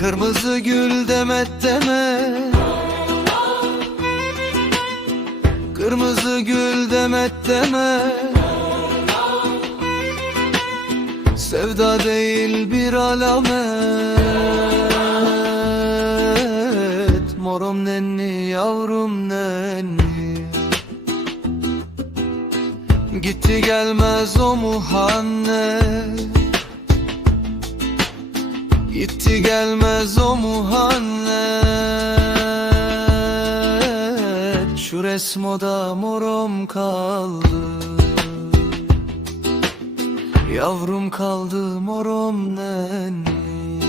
Kırmızı gül demet deme Kırmızı gül demet deme Sevda değil bir alamet. Morom nenni yavrum nenni. Gitti gelmez o muhannet Gitti gelmez o muhannet Şu resmoda morom kaldı. Yavrum kaldı morom nenni